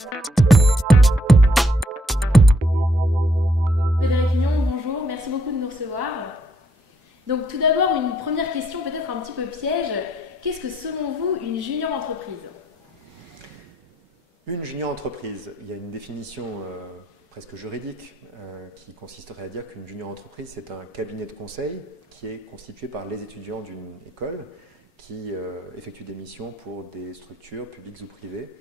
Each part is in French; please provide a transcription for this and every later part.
Frédéric Mignon, bonjour, merci beaucoup de nous recevoir. Donc tout d'abord, une première question peut-être un petit peu piège. Qu'est-ce que selon vous une junior entreprise? Une junior entreprise, il y a une définition presque juridique qui consisterait à dire qu'une junior entreprise, c'est un cabinet de conseil qui est constitué par les étudiants d'une école qui effectuent des missions pour des structures publiques ou privées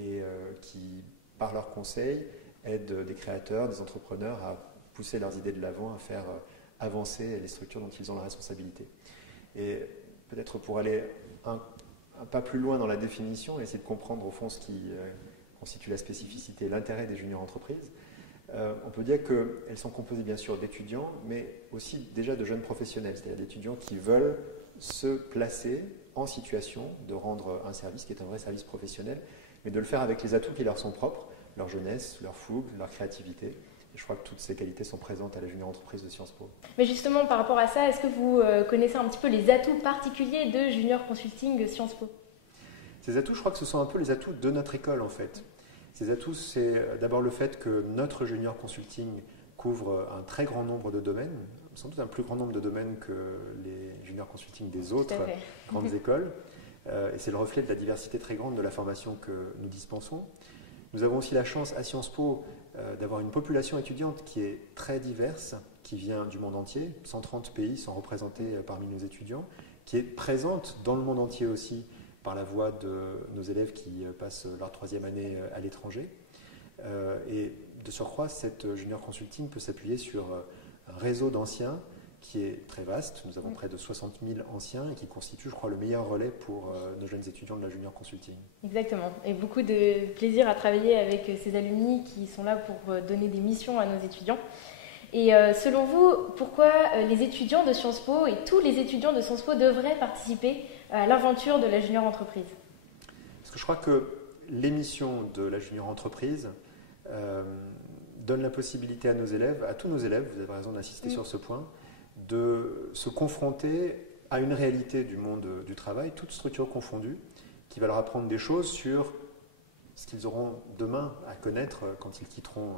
et qui, par leur conseil, aident des créateurs, des entrepreneurs à pousser leurs idées de l'avant, à faire avancer les structures dont ils ont la responsabilité. Et peut-être pour aller un pas plus loin dans la définition et essayer de comprendre au fond ce qui constitue la spécificité et l'intérêt des junior entreprises, on peut dire qu'elles sont composées bien sûr d'étudiants, mais aussi déjà de jeunes professionnels, c'est-à-dire d'étudiants qui veulent se placer en situation de rendre un service qui est un vrai service professionnel, mais de le faire avec les atouts qui leur sont propres, leur jeunesse, leur fougue, leur créativité. Et je crois que toutes ces qualités sont présentes à la junior entreprise de Sciences Po. Mais justement, par rapport à ça, est-ce que vous connaissez un petit peu les atouts particuliers de Junior Consulting Sciences Po? Ces atouts, je crois que ce sont un peu les atouts de notre école en fait. Ces atouts, c'est d'abord le fait que notre Junior Consulting couvre un très grand nombre de domaines, sans doute un plus grand nombre de domaines que les Junior Consulting des autres grandes écoles. Et c'est le reflet de la diversité très grande de la formation que nous dispensons. Nous avons aussi la chance à Sciences Po d'avoir une population étudiante qui est très diverse, qui vient du monde entier. 130 pays sont représentés parmi nos étudiants, qui est présente dans le monde entier aussi par la voie de nos élèves qui passent leur 3e année à l'étranger. Et de surcroît, cette Junior Consulting peut s'appuyer sur un réseau d'anciens qui est très vaste. Nous avons près de 60 000 anciens et qui constitue, je crois, le meilleur relais pour nos jeunes étudiants de la Junior Consulting. Exactement. Et beaucoup de plaisir à travailler avec ces alumni qui sont là pour donner des missions à nos étudiants. Et selon vous, pourquoi les étudiants de Sciences Po et tous les étudiants de Sciences Po devraient participer à l'aventure de la Junior Entreprise? Parce que je crois que l'émission de la Junior Entreprise donne la possibilité à nos élèves, à tous nos élèves, vous avez raison d'insister sur ce point, de se confronter à une réalité du monde du travail, toutes structures confondues, qui va leur apprendre des choses sur ce qu'ils auront demain à connaître quand ils quitteront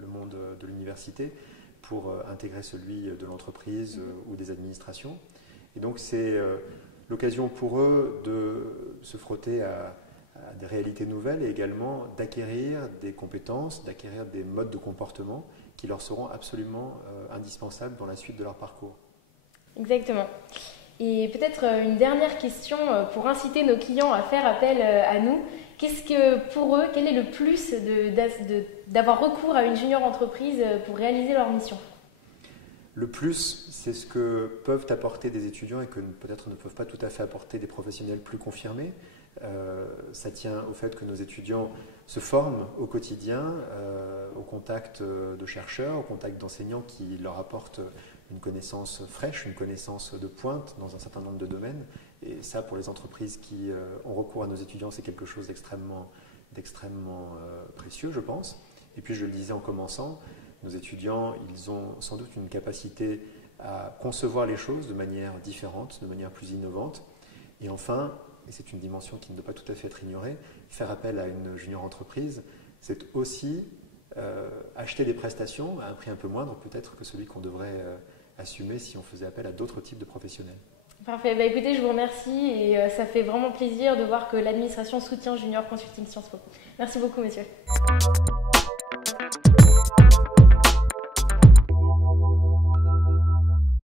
le monde de l'université pour intégrer celui de l'entreprise ou des administrations. Et donc c'est l'occasion pour eux de se frotter à des réalités nouvelles et également d'acquérir des compétences, d'acquérir des modes de comportement qui leur seront absolument indispensables dans la suite de leur parcours. Exactement. Et peut-être une dernière question pour inciter nos clients à faire appel à nous. Qu'est-ce que pour eux, quel est le plus d'avoir recours à une junior entreprise pour réaliser leur mission? Le plus, c'est ce que peuvent apporter des étudiants et que peut-être ne peuvent pas tout à fait apporter des professionnels plus confirmés. Ça tient au fait que nos étudiants se forment au quotidien, au contact de chercheurs, au contact d'enseignants qui leur apportent une connaissance fraîche, une connaissance de pointe dans un certain nombre de domaines. Et ça, pour les entreprises qui ont recours à nos étudiants, c'est quelque chose d'extrêmement précieux, je pense. Et puis, je le disais en commençant, nos étudiants, ils ont sans doute une capacité à concevoir les choses de manière différente, de manière plus innovante. Et enfin, et c'est une dimension qui ne doit pas tout à fait être ignorée, faire appel à une junior entreprise, c'est aussi acheter des prestations à un prix un peu moindre peut-être que celui qu'on devrait assumer si on faisait appel à d'autres types de professionnels. Parfait. Bah, écoutez, je vous remercie et ça fait vraiment plaisir de voir que l'administration soutient Junior Consulting Sciences Po. Merci beaucoup, monsieur.